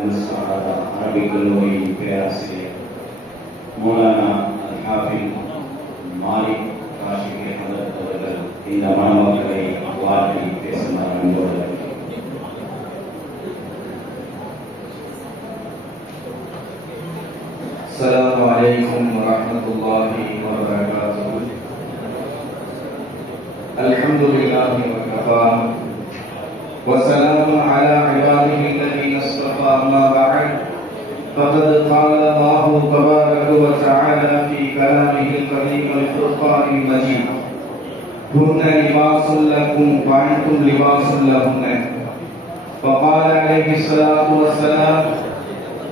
Arabic கல்லூரி பேராசிரியர் மௌலானா ஹாஃபின் மாலிக் காஷிக் ஹதரத் அவர்கள் இந்த மணமக்களை வாழ்த்தி பேசுமாறு அன்போடு அழைக்கிறேன். السلام عليكم ورحمة الله وبركاته الحمد لله وكفى وسلام على عباده الذين اصطفى أما بعد، فقد قال الله تبارك وتعالى في كلامه الكريم الفرقان المجيد. هن لباس لكم وأنتم لباس لهن. وقال عليه الصلاة والسلام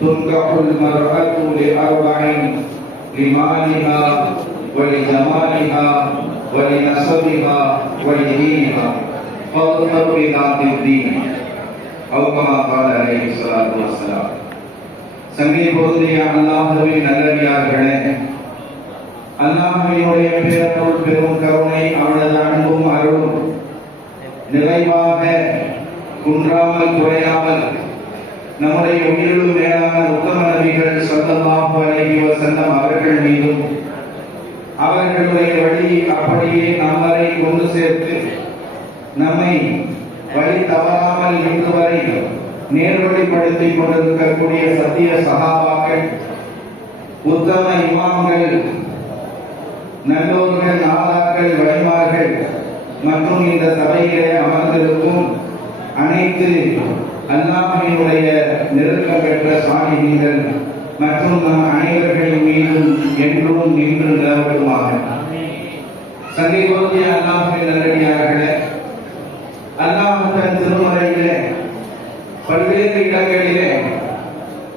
تنكح المرأة لأربع، لمالها ولجمالها ولنسبها ولدينها فاظهر بذات الدين. சமீபத்திய அல்லாஹுவின் நல்லடியார்களே அல்லாஹுவினுடைய பேரருள் பெரும் கருணை அவனது அன்பும் அருளும் நிறைவாக குன்றாமல் குறையாமல் நம்முடைய உயிரிலும் மேலான உத்தம நபிகள் சொந்தமாக அழகி வசந்தம் அவர்கள் மீதும் அவர்களுடைய வழி அப்படியே நம்மளை கொண்டு சேர்த்து நம்மை வழி தவறாமல் இன்று வரை நேர்வழிப்படுத்திக் கொண்டிருக்கக்கூடிய சத்திய சகாபாக்கள் உத்தம இமாம்கள் நல்லோர்கள் நாதாக்கள் வழிமார்கள் மற்றும் இந்த சபையிலே அமர்ந்திருக்கும் அனைத்து அல்லாஹினுடைய நெருக்கம் பெற்ற சாலிகள் மற்றும் நம் அனைவர்களின் மீதும் என்றும் நின்று நிலவட்டுமாக. சங்கை போதிய அல்லாஹின் நல்லடியார்களே அல்லாஹ் திருமறையிலே பல்வேறு இடங்களிலே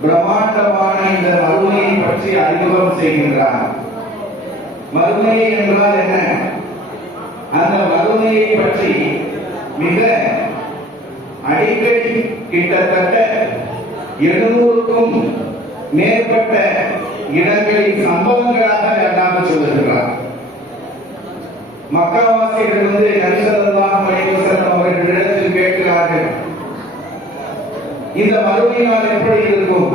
பிரம்மாண்டமான இந்த மறுமையை பற்றி அறிமுகம் செய்கின்றார். மறுமை என்றால் என்ன? அந்த மறுமையை பற்றி மிக அடிக்கடி கிட்டத்தட்ட எழுநூறுக்கும் மேற்பட்ட இடங்களின் சம்பவங்களாக அல்லாமல் சொல்லுகிறார் மக்காவாசிகள் வந்து நபிசல்லாஹு அலைஹி அவர்களிடத்தில் கேட்கிறார்கள். இந்த மறுமை நாள் எப்படி இருக்கும்?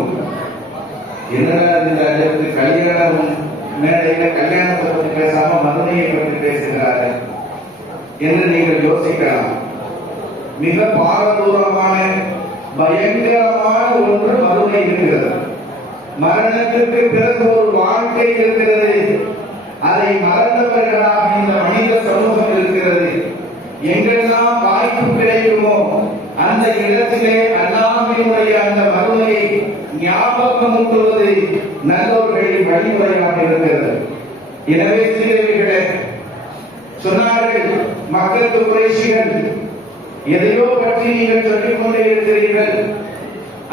என்னடா இந்த அளவுக்கு கல்யாணம் மேடையில கல்யாணத்தை பற்றி பேசாம மதுமையை பற்றி பேசுகிறார்கள் என்று நீங்கள் யோசிக்கலாம். மிக பாரதூரமான பயங்கரமான ஒன்று மறுமை இருக்கிறது. மரணத்திற்கு பிறகு ஒரு வாழ்க்கை இருக்கிறது. அதை மறந்தவர்களாக இந்த மனித சமூகம் இருக்கிறது. எங்கெல்லாம் வாய்ப்பு கிடைக்குமோ அந்த இடத்திலே அல்லாஹினுடைய அந்த மறுமையை ஞாபகமூட்டுவது நல்லவர்களின் வழிமுறையாக இருக்கிறது. எனவே சீரவிகளே சொன்னார்கள் மக்களுக்கு குறைசிகள் எதையோ பற்றி நீங்கள் சொல்லிக் கொண்டே இருக்கிறீர்கள்.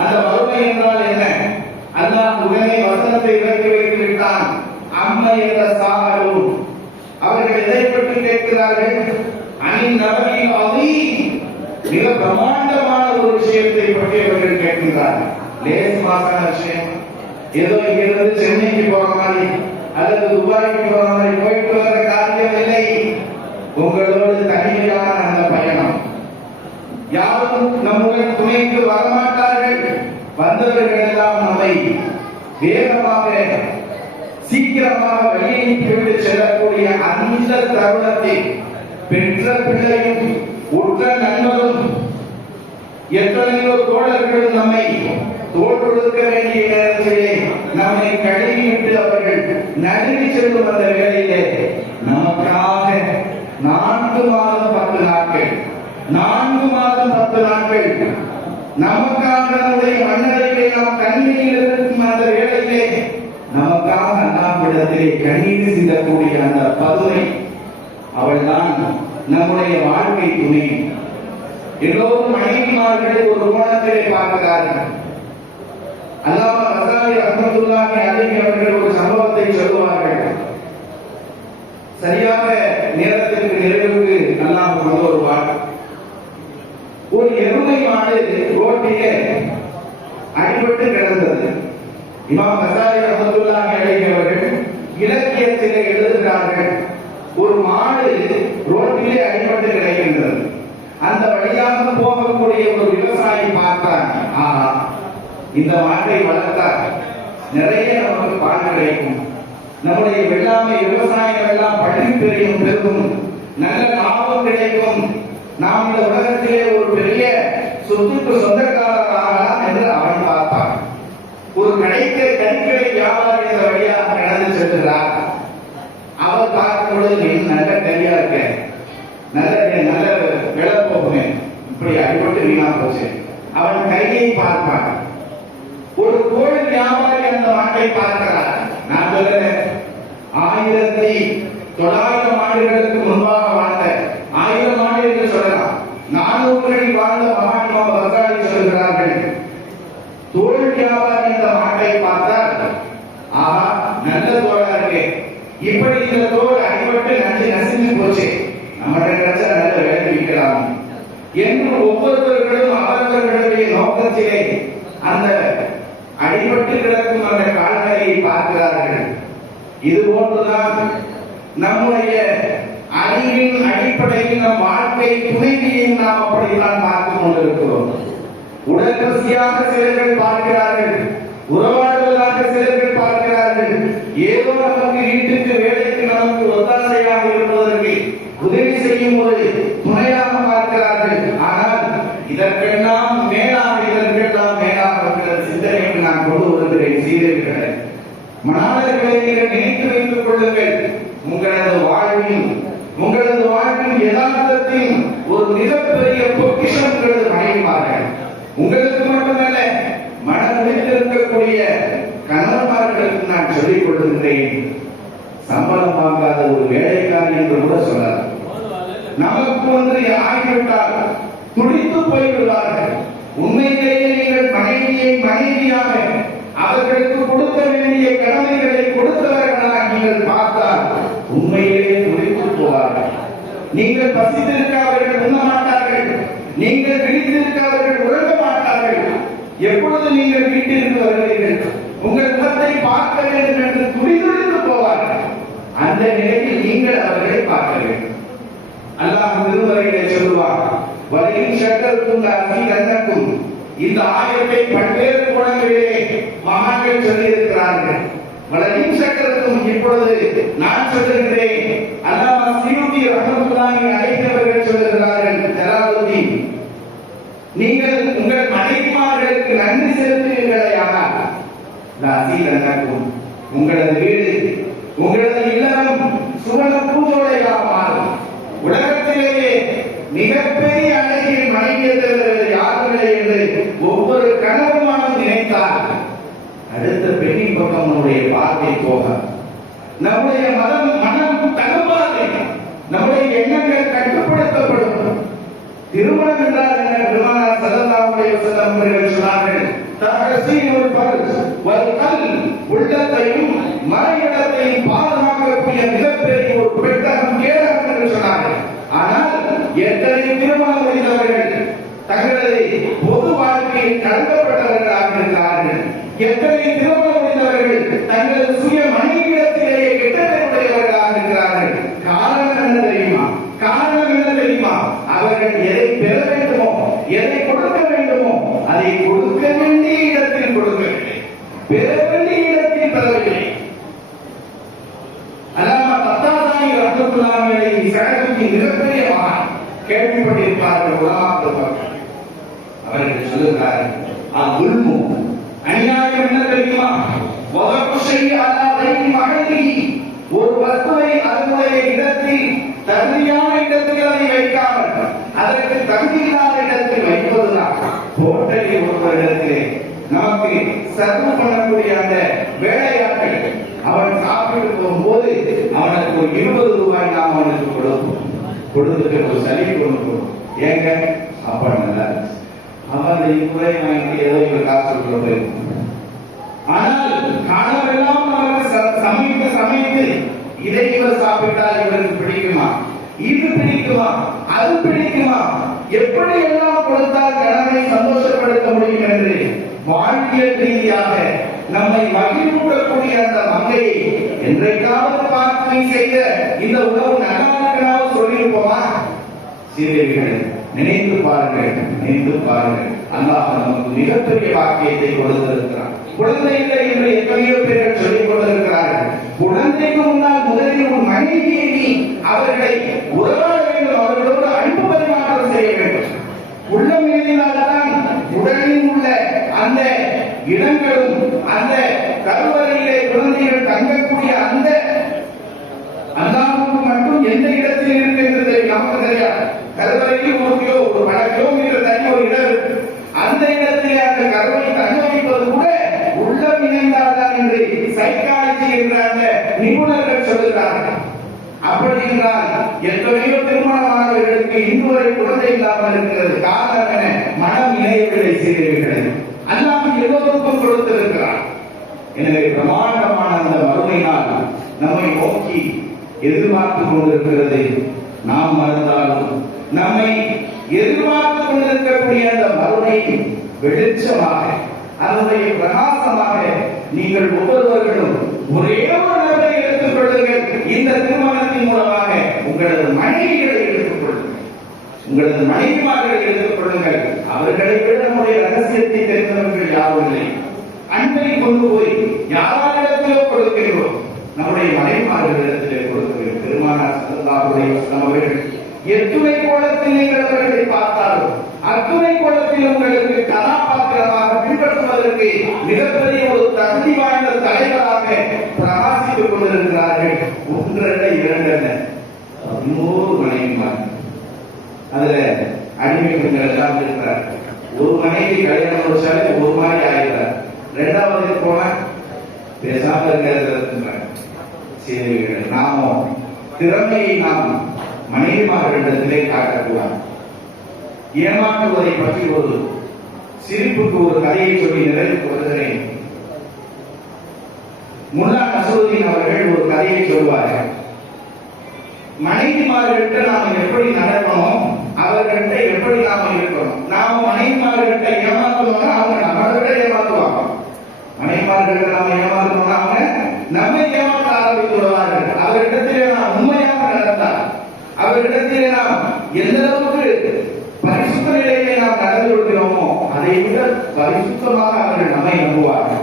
அந்த வறுமை என்றால் என்ன? அல்லாஹ் உடனே வசனத்தை இறக்கி வைத்து விட்டான் அம்மை என்ற சாகரும் அவர்கள் எதை பற்றி கேட்கிறார்கள்? அணி நபரின் அதி மிக பிரமாண்டமான ஒரு விஷயத்தை பற்றி அவர்கள் கேட்கிறார்கள் லேஸ் விஷயம். ஏதோ இங்கிருந்து சென்னைக்கு போற மாதிரி அல்லது துபாய்க்கு போற மாதிரி போயிட்டு வர காரியம் இல்லை. உங்களோடு தனிமையான அந்த பயணம். யாரும் நம்முடன் துணைக்கு வரமாட்டார்கள். வந்தவர்கள் எல்லாம் நம்மை வேகமாக சீக்கிரமாக வெளியேற்றிவிட்டு செல்லக்கூடிய அந்த தருணத்தில் பெற்ற பிள்ளையும் உற்ற நண்பரும் எத்தனையோ தோழர்களும் நம்மை தோல் வேண்டிய நேரத்திலே நம்மை கழுவிவிட்டு அவர்கள் நடுவி செல்லும் அந்த வேளையிலே நமக்காக நான்கு மாதம் பத்து நாட்கள் நான்கு மாதம் பத்து நாட்கள் நமக்காக நம்முடைய மன்னரையிலே நாம் கண்ணியில் இருக்கும் அந்த வேளையிலே நமக்காக அண்ணாவிடத்திலே கண்ணீர் சிந்தக்கூடிய அந்த பதுமை அவள்தான் நம்முடைய வாழ்க்கை துணை. எல்லோரும் மனைவிமார்களை ஒரு கோணத்திலே பார்க்கிறார்கள். அல்லாம ரசாலி ரஹமத்துல்லாஹி அலைஹி அவர்கள் ஒரு சம்பவத்தை சொல்லுவார்கள். சரியாக நேரத்திற்கு நிறைவுக்கு அல்லாஹ் கொண்டு வருவார். ஒரு எருமை மாடு ரோட்டிலே அடிபட்டு கிடந்தது. இமாம் கசாலி ரஹமத்துல்லாஹி அலைஹி அவர்கள் இலக்கியத்திலே எழுதுகிறார்கள். ஒரு மாடு ரோட்டிலே அடிபட்டு கிடைக்கின்றது. அந்த வழியாக போகக்கூடிய ஒரு விவசாயி பார்த்தார் ஆஹா இந்த மாட்டை வளர்த்தார் நிறைய நமக்கு பால் கிடைக்கும். நம்முடைய வெள்ளாமை விவசாயம் எல்லாம் பள்ளி பெரியும் பெருகும். நல்ல லாபம் கிடைக்கும். நாம் இந்த உலகத்திலே ஒரு பெரிய சொத்துக்கு சொந்தக்காரராகலாம் என்று அவன் பார்த்தான். ஒரு கடைக்க வியாபாரி வழியாக நடந்து செல்கிறார் அவர் பார்க்கும் பொழுது நீ நல்ல கறியா இருக்க. நல்ல நல்ல விலை போகுமே. இப்படி அடிபட்டு வீணா போச்சு. அவன் கையை பார்ப்பான். ஒரு கோழி வியாபாரி அந்த மாட்டை பார்க்கிறார். நான் சொல்றேன் ஆயிரத்தி தொள்ளாயிரம் ஆண்டுகளுக்கு முன்பாக வாழ்ந்த ஆயிரம் ஆண்டு என்று சொல்லலாம். நானூறுகளில் வாழ்ந்த மகாத்மா பசாரி சொல்கிறார்கள் தோல் வியாபாரி இந்த மாட்டை பார்த்தால் ஆஹா நல்ல தோலா இருக்கு. இப்படி இந்த தோல் அடிபட்டு நஞ்சு நசிஞ்சு போச்சு. நம்மகிட்ட கிடைச்சா நல்ல வேலை விற்கலாம் என்று ஒவ்வொருவர்களும் அவரவர்களுடைய நோக்கத்திலே அந்த அடிபட்டு கிடக்கும் அந்த கால்களை பார்க்கிறார்கள். இது போன்றுதான் நம்முடைய அறிவின் அடிப்படையில் நம் வாழ்க்கை துணைவியையும் நாம் அப்படித்தான் பார்த்துக் கொண்டிருக்கிறோம். உடல் பசியாக சிலர்கள் பார்க்கிறார்கள். உறவாடுவதாக சிலர்கள் பார்க்கிறார்கள். ஏதோ நமக்கு வீட்டுக்கு வேலைக்கு நமக்கு ஒத்தாசையாக இருப்பதற்கு உதவி செய்யும் ஒரு துணையாக பார்க்கிறார்கள். ஆனால் இதற்கெல்லாம் மேலாக இதற்கெல்லாம் மேலாக இருக்கிற சிந்தனைக்கு நான் கொண்டு வருகிறேன். சீரர்களை மணாளர்களை நீங்கள் நினைத்து வைத்துக் கொள்ளுங்கள். உங்களது வாழ்வின் உங்களது வாழ்வின் யதார்த்தத்தின் ஒரு மிகப்பெரிய பொக்கிஷம் உங்களது மனைவிமார்கள். உங்களுக்கு மட்டுமல்ல மனம் கணவன்மார்களுக்கு நான் சொல்லிக் கொடுக்கின்றேன் சம்பளம் வாங்காத ஒரு வேலைக்காரி என்று கூட சொல்லலாம் நமக்கு ஒன்று ஆகிவிட்டால் துடித்து போய்விடுவார்கள். உண்மையிலேயே நீங்கள் மனைவியை மனைவியாக அவர்களுக்கு கொடுக்க வேண்டிய கடமைகளை கொடுத்தவர்களாக நீங்கள் பார்த்தால் உண்மையிலேயே துடித்து போவார்கள். நீங்கள் பசித்திருக்க அவர்கள் உண்ண மாட்டார்கள். நீங்கள் விழித்திருக்க அவர்கள் உறங்க மாட்டார்கள். எப்பொழுது நீங்கள் வீட்டிற்கு வருகிறீர்கள்? உங்கள் முகத்தை பார்க்க வேண்டும் என்று துடிதுடித்து போவார்கள். அந்த நிலையில் நீங்கள் அவர்களை பார்க்க வேண்டும். அல்லாஹ் திருமறையிலே சொல்லுவார் வரையில் சக்கரத்தும் அசீரன்னக்கும் இந்த ஆயத்தை பல்வேறு குணங்களிலே மகான்கள் சொல்லியிருக்கிறார்கள். வளையும் சக்கரத்தும் இப்பொழுது நான் சொல்லுகிறேன். அல்லாஹ் சியூதி ரஹமத்துல்லாஹி அழைத்தவர்கள் சொல்லுகிறார்கள் ஜலாலுதீன் நீங்கள் உங்கள் மனைவிமார்களுக்கு நன்றி செலுத்துவீர்களேயானால் அசீரன்னக்கும் உங்களது வீடு உங்களது இல்லம் சுவன பூஜோலையாக மாறும். உலகத்திலேயே மிகப்பெரிய அழகிய மனைவியை தவிர என்று ஒவ்வொரு கணவனும் நினைத்தார். அடுத்த பெண்ணின் பக்கம் நம்முடைய பார்வை போக நம்முடைய மதம் மனம் தகுப்பாது நம்முடைய எண்ணங்கள் கட்டுப்படுத்தப்படும். திருமணம் என்றால் என்ன பெருமானார் ஸல்லல்லாஹு அலைஹி வஸல்லம் அவர்கள் சொன்னார்கள் தஹசீனுல் ஃபர்ஜ் வல் கல் உள்ளத்தையும் மறையிடத்தையும் பாதுகாக்கக்கூடிய மிகப்பெரிய ஒரு பெட்டகம் கேடகம் என்று சொன்னார்கள் ஆனால் எத்தனை திருமணம் முடிந்தவர்கள் தங்களது பொது வாழ்க்கையில் கலக்கப்பட்டவர்களாக இருக்கிறார்கள் எத்தனை திருமணம் முடிந்தவர்கள் தங்களது சுய மனைவியிடத்திலேயே கெட்டதையுடையவர்களாக இருக்கிறார்கள் காரணம் என்ன தெரியுமா காரணம் என்ன தெரியுமா அவர்கள் எதை பெற வேண்டுமோ எதை கொடுக்க வேண்டுமோ அதை கொடுக்க வேண்டிய இடத்தில் கொடுக்கவில்லை பெற வேண்டிய இடத்தில் பெறவில்லை அல்லாம தத்தாதானி ரஹ்மத்துல்லாஹி சடகத்தின் மிகப்பெரிய மகான் கேள்விப்பட்டிருப்பார்கள் உலமாக்கள் மக்கள் அவர்கள் சொல்லுகிறார்கள் அவ்வுல்மு அநியாயம் என்ன தெரியுமா வதற்கு செய்ய அல்லா வைத்தி ஒரு வஸ்துவை அதனுடைய இடத்தில் தகுதியான இடத்தில் அதை வைக்காமல் அதற்கு தகுதி இல்லாத இடத்தில் வைப்பதுதான் ஹோட்டலில் ஒருவர் இடத்திலே நமக்கு சர்வ பண்ணக்கூடிய அந்த வேலையாட்கள். அவன் சாப்பிட்டு போகும்போது அவனுக்கு ஒரு இருபது ரூபாய் நாம் அவனுக்கு கொடுப்போம் கொடுத்துட்டு ஒரு சளி கொண்டு ஏங்க? சாப்பாடு நல்லா அவன் அந்த இவ்வளோ வாங்கிட்டு ஏதோ இவர் காசு கொடுக்க ஆனால் காலமெல்லாம் அவர்கள் சமைத்து சமைத்து இதை இவர் சாப்பிட்டால் இவருக்கு பிடிக்குமா? இது பிடிக்குமா? அது பிடிக்குமா? எப்படி எல்லாம் கொடுத்தால் கணவனை சந்தோஷப்படுத்த முடியும் என்று வாழ்வியல் ரீதியாக நம்மை மகிழ்வூட்டக்கூடிய அந்த மங்கையை என்றைக்காவது பார்த்து செய்த இந்த உணவு நல்லா சொல்லியிருப்போமா? சீரியர்கள் நினைத்து பாருங்கள் நினைத்து பாருங்கள். அல்லாஹ் நமக்கு மிகப்பெரிய வாக்கியத்தை கொடுத்திருக்கிறார் குழந்தை இல்லை என்று எத்தனையோ பேர்கள் சொல்லிக் கொண்டிருக்கிறார்கள். குழந்தைக்கு முன்னால் முதலில் ஒரு மனைவியை நீ அவர்களை உறவாட வேண்டும் அவர்களோடு அன்பு பரிமாற்றம் செய்ய வேண்டும். உள்ளம் எழுதினால்தான் உடலில் உள்ள அந்த இடங்களும் அந்த கருவறையிலே குழந்தைகள் தங்கக்கூடிய அந்த அல்லாஹ்வுக்கு மட்டும் எந்த இடத்தில் இருக்கின்றது நமக்கு தெரியாது. கருவறையில் ஒரு கிலோ ஒரு பல கிலோமீட்டர் தள்ளி ஒரு இடம் இருக்கு. அந்த இடத்திலே அந்த கருவை தங்க வைப்பது கூட உள்ளம் இணைந்தால்தான் என்று சைக்காலஜி என்ற அந்த நிபுணர்கள் சொல்லுகிறார்கள். அப்படி என்றால் எத்தனையோ திருமணமானவர்களுக்கு இன்று குழந்தை இல்லாமல் இருக்கிறது. காரணம் என மனம் இணையவில்லை செய்திருக்கிறது அல்லாமல் எல்லோருக்கும் கொடுத்திருக்கிறார் எனவே பிரமாண்டமான அந்த மறுமை நம்மை நோக்கி எதிர்பார்த்து கொண்டிருக்கிறது. நாம் மறந்தாலும் நம்மை எதிர்பார்த்து கொண்டிருக்கக்கூடிய அந்த மறுமை வெளிச்சமாக அதனுடைய பிரகாசமாக நீங்கள் ஒவ்வொருவர்களும் ஒரே ஒரு நபரை எடுத்துக் கொள்ளுங்கள். இந்த திருமணத்தின் மூலமாக உங்களது மனைவிகளை எடுத்துக் கொள்ளுங்கள். உங்களது மனைவிமார்களை எடுத்துக் கொள்ளுங்கள். அவர்களை விட நம்முடைய ரகசியத்தை தெரிந்தவர்கள் யாரும் இல்லை. அன்பை கொண்டு போய் யாரிடத்திலோ கொடுக்கிறோம். நம்முடைய மனைவிமார்களிடத்திலே கொடுக்கிறோம். பெருமானார் சல்லல்லாஹுடைய அவர்கள் எத்துணை கோலத்தில் நீங்கள் அவர்களை பார்த்தாலும் அத்துணை கோலத்தில் உங்களுக்கு கதாபாத்திரமாக பின்பற்றுவதற்கு மிகப்பெரிய ஒரு தகுதி வாய்ந்த தலைவராக பிரகாசித்துக் கொண்டிருக்கிறார்கள். ஒன்றல்ல இரண்டல்ல. நூறு மனைவிமார். அதுல அடிமை பெண்கள் எல்லாம் இருக்கிறார் ஒரு மனைவி கல்யாணம் முடிச்சாலே ஒரு மாதிரி ஆகிறார் ரெண்டாவது போனா பேசாம இருக்கிறார் சரி நாமும் திறமையை நாம் மனைவிமார்களிடத்திலே காட்டக்கூடாது. ஏமாற்றுவதை பற்றி ஒரு சிரிப்புக்கு ஒரு கதையை சொல்லி நிறைவுக்கு வருகிறேன். முல்லா நசருதீன் அவர்கள் ஒரு கதையை சொல்வார்கள். மனைவிமார்கிட்ட நாம எப்படி நடக்கணும்? அவர்கிட்ட எப்படி நாம இருக்கணும்? நாம மனைவிமார்கிட்ட ஏமாத்தணும்னா அவங்க நம்மளை விட ஏமாத்துவாங்க. மனைவிமார்கிட்ட நாம ஏமாத்தணும்னா அவங்க நம்மை ஏமாற்ற ஆரம்பித்து விடுவார்கள். அவரிடத்திலே நாம் உண்மையாக நடந்தால் அவரிடத்திலே நாம் எந்த அளவுக்கு நிலையிலே நாம் அதை விட பரிசுத்தமாக அவர்கள் நம்மை நம்புவார்கள்.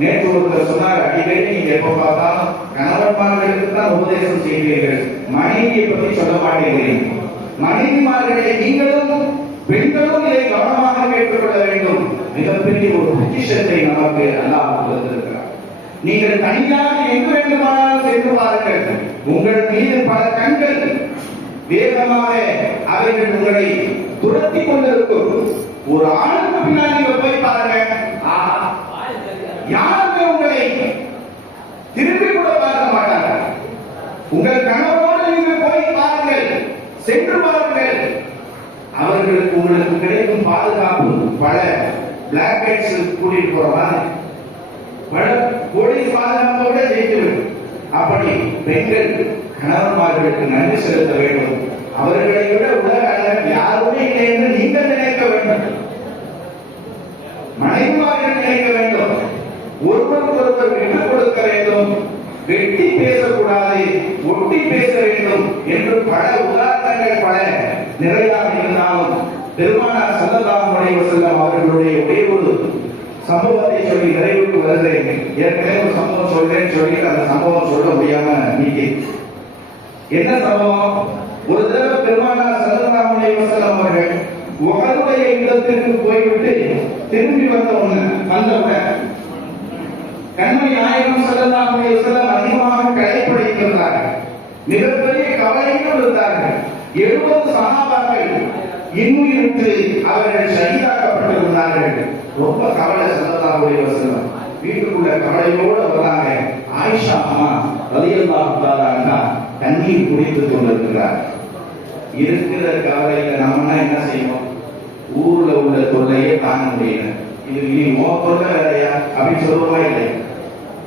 நேற்று ஒருத்தர் சொன்னார் அடிக்கடி நீங்க எப்ப பார்த்தாலும் கணவன்மார்களுக்கு தான் உபதேசம் செய்கிறீர்கள். மனைவியை பற்றி சொல்ல மாட்டேங்கிறீர்கள் மனைவிமார்களை நீங்களும் பெண்களும் இதை கவனமாக கேட்டுக்கொள்ள வேண்டும். மிகப்பெரிய ஒரு பொக்கிஷத்தை நமக்கு அல்லாஹ் கொடுத்திருக்கிறார். நீங்கள் தனியாக எங்கு வேண்டுமானாலும் சென்று பாருங்கள். உங்கள் மீது பல கண் வேகமாக அவைகள் உங்களை துரத்தி கொண்டிருக்கும். ஒரு ஆணுக்கு பின்னாடி போய் பாருங்க. யாருமே உங்களை திரும்பி கூட பார்க்க மாட்டாங்க? உங்கள் கணவரோடு நீங்கள் போய் பாருங்கள். சென்று பாருங்கள். அவர்களுக்கு உங்களுக்கு கிடைக்கும் பாதுகாப்பு பல பிளாக் ஹெட்ஸ் கூட்டிட்டு போறவா பல போலீஸ் பாதுகாப்போட ஜெயித்துவிடும் அப்படி பெண்கள் கணவன்மார்களுக்கு நன்றி செலுத்த வேண்டும். அவர்களை விட உலக அளவில் யாருமே இல்லை என்று நீங்கள் நினைக்க வேண்டும். மனைவிமார்கள் நினைக்க வேண்டும். ஒருவருக்கு ஒருவர் விட்டு கொடுக்க வேண்டும். வெட்டி பேசக்கூடாது ஒட்டி பேச வேண்டும் என்று பல உதாரணங்கள் பல நிறையாக இருந்தாலும் பெருமானார் சல்லல்லாஹு அலைஹி செல்லம் அவர்களுடைய ஒரே ஒரு சம்பவத்தை சொல்லி நிறைவுக்கு வருகிறேன். ஏற்கனவே ஒரு சம்பவம் சொல்றேன்னு சொல்லி அந்த சம்பவம் சொல்ல முடியாம நீக்கி என்ன சம்பவம்? ஒரு தடவை பெருமானார் சல்லல்லாஹு அலைஹி வஸல்லம் அவர்கள் உகருடைய இடத்திற்கு போய்விட்டு திரும்பி வந்த உடனே வந்தவுடன் கண்மணி நாயகம் ஸல்லல்லாஹு அலைஹி வஸல்லம் அதிகமாக கடைப்பிடிக்கிறார்கள் மிகப்பெரிய கவலையில் இருந்தார்கள். எழுபது சகாபாக்கள் இன்னுயிருக்கு அவர்கள் சரியாக்கப்பட்டிருந்தார்கள் ரொம்ப கவலை ஸல்லல்லாஹு அலைஹி வஸல்லம் வீட்டுக்குள்ள கவலையோடு வராங்க. ஆயிஷா அம்மா ரலியல்லாஹு தண்ணீர் குடித்துக் கொண்டிருக்கிறார். இருக்கிற கவலையில நம்மனா என்ன செய்வோம் ஊர்ல உள்ள தொல்லையே தாங்க முடியல. இது நீ மோ வேலையா வேறையா? அப்படின்னு சொல்லுவோமா இல்லை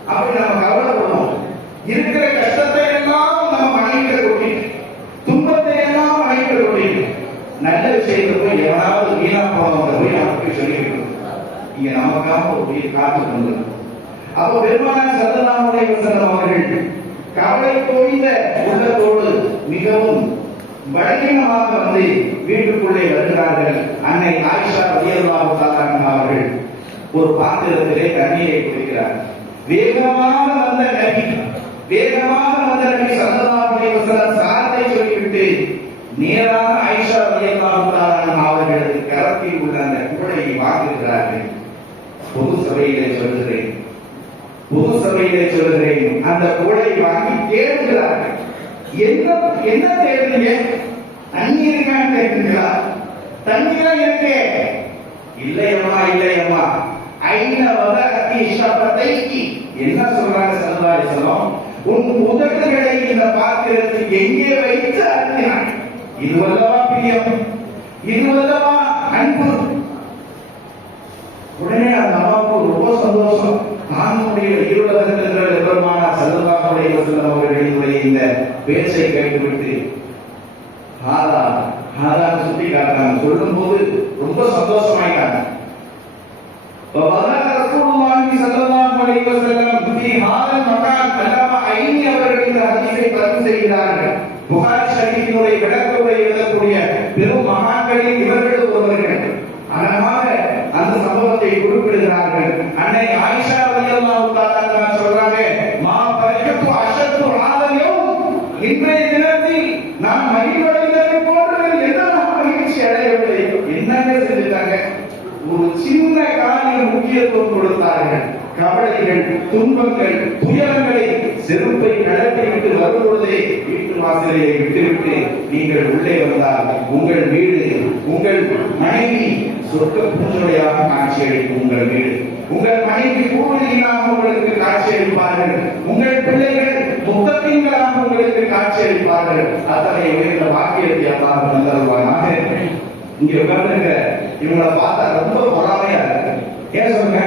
அப்படி நம்ம கவலைப்படுவோம். இருக்கிற கஷ்டத்தை எல்லாம் நம்ம மனைவிட கொட்டி துன்பத்தை எல்லாம் மனைவிட கொட்டி நல்ல விஷயத்தை போய் எவனாவது வீணா போனவங்க போய் நமக்கு சொல்லிவிட்டு இங்க நமக்காக ஒரு உயிர் காத்து கொண்டு அப்போ பெருமானார் சல்லல்லாஹு அலைஹி வஸல்லம் அவர்கள் கவலை தோய்ந்த உள்ளத்தோடு மிகவும் பலகீனமாக வந்து வீட்டுக்குள்ளே வருகிறார்கள். அன்னை ஆயிஷா ரலியல்லாஹு தஆலா அவர்கள் ஒரு பாத்திரத்திலே தண்ணீரை குடிக்கிறார். வேகமாக வந்த நபி வேகமாக வந்த நபி ஸல்லல்லாஹு அலைஹி வஸல்லம் சாத்தை சொல்லிவிட்டு நேராக ஆயிஷா ரலியல்லாஹு தஆலா அவர்களது கரத்தில் உள்ள அந்த குவளையை வாங்குகிறார்கள். பொது சபையிலே சொல்கிறேன் பூசபையிலே சொல்கிறேன் அந்த குவளை வாங்கி தேடுகிறார்கள். என்ன என்ன தேடுறீங்க? தண்ணி இருக்கான்னு கேட்கிறீங்களா தண்ணீரா இருக்கு இல்லையம்மா இல்லையம்மா. ஐன வதகத்தி ஷபதைக்கி என்ன சொல்றாங்க சல்லல்லாஹு அலைஹி உன் உதடுகளை இந்த பாத்திரத்தில் எங்கே வைத்து அருந்தினாய்? இதுவல்லவா பிரியம்? இதுவல்லவா அன்பு? உடனே அந்த அம்மாவுக்கு ரொம்ப சந்தோஷம். நான்குடைய ஈருலகத்தில் பெருமானார் சல்லாஹுடைய வசல்லம் அவர்களுடைய இந்த பேச்சை கைவிட்டு ஹாரா ஹாரான்னு சுட்டி காட்டுறாங்க. சொல்லும் போது ரொம்ப சந்தோஷமாயிட்டாங்க. பெரும் மகாக்களில் இவர்களும் ஒருவர்கள். அதனால அந்த சம்பவத்தை குறிப்பிடுகிறார்கள். அன்னை ஆயிஷா ரலியல்லாஹு தஆலா சொல்றாங்க மா பரக்கத்து அஷத்து ஆலயம் இன்றைய தினத்தில் நான் மகிழ்வடைந்ததை போன்று என்ன மகிழ்ச்சி அடையவில்லை? என்னங்க செஞ்சுட்டாங்க ஒரு சின்ன காரியம் முக்கியத்துவம் கொடுத்தார்கள். கவலைகள் துன்பங்கள் துயரங்களை செருப்பை கழட்டி விட்டு வரும்பொழுதே வீட்டு வாசலை விட்டுவிட்டு நீங்கள் உள்ளே வந்தால் உங்கள் வீடு உங்கள் மனைவி சொர்க்க பூஞ்சொலையாக காட்சியளிக்கும் உங்கள் வீடு. உங்கள் மனைவி பூவதிகளாக உங்களுக்கு காட்சி அளிப்பார்கள் உங்கள் பிள்ளைகள் முத்தத்தின்களாக உங்களுக்கு காட்சியளிப்பார்கள். அத்தனை உயர்ந்த வாக்கியத்தை அல்லாஹ் தந்தருவானாக இங்க உட்கார்ந்துருக்க இவங்களை பார்த்தா ரொம்ப பொறாமையா இருக்கு. ஏன் சொல்லுங்க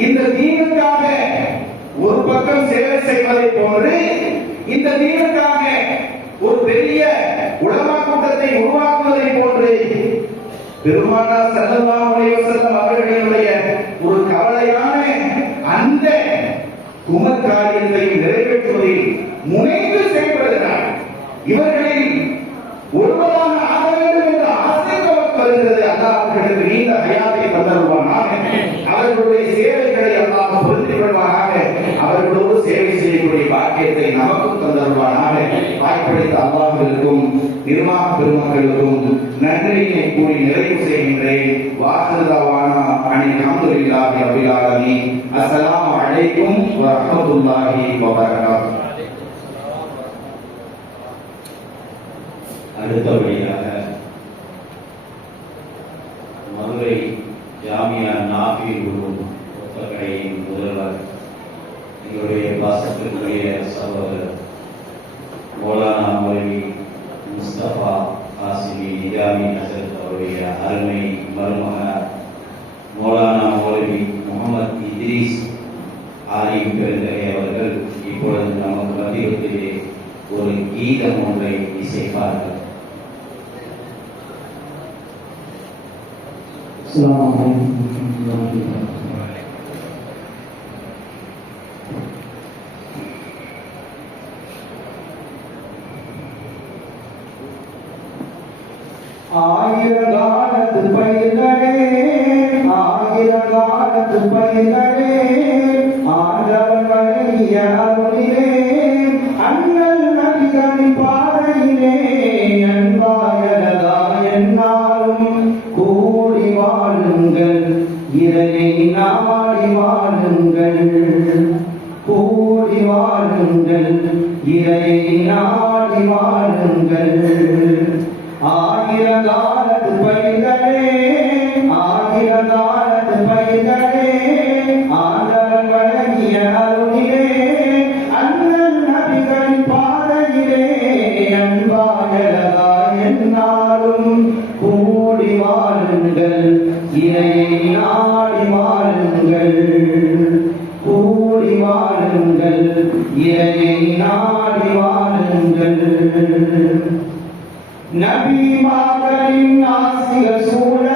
இந்த தீனுக்காக ஒரு பக்கம் சேவை செய்வதை போன்று இந்த தீனுக்காக ஒரு பெரிய உலமா கூட்டத்தை உருவாக்குவதை போன்று பெருமானார் ஸல்லல்லாஹு அலைஹி அவர்களுடைய ஒரு கவலையான அந்த குமர் காரியத்தை நிறைவேற்றுவதில் முனைந்து செயல்படுகிறார். இவர்கள் நிர்வாக நன்றியினை கூறி நிறைவு செய்கின்றேன். வாசதாவான அணி அஹமதுல்லாஹி ரபில் ஆலமீன். அஸ்ஸலாமு அலைக்கும் வ ரஹ்மத்துல்லாஹி வ பரகாத்துஹு அடுத்தபடியாக மதுரை ஜாமியா நாபி குரு புத்தகடையின் முதல்வர் எங்களுடைய பாசத்திற்குரிய சகோதரர் மௌலானா மௌலவி முஸ்தபா கிராமி ஹசரத் அவருடைய அருமை மருமகனார் மௌலானா மௌலவி முகமது இத்ரீஸ் ஆலிம் பெருந்தகை அவர்கள் இப்பொழுது நமக்கு மத்தியத்திலே ஒரு கீதம் ஒன்றை இசைப்பார்கள். அஸ்லாம் வலைக்கம் ஆயிரங்காலத்து பயிர்களே ஆயிரங்காலத்து பயிர்களே நாடி வாழுங்கள் நபிமாக்களின் ஆசிகள் சூழ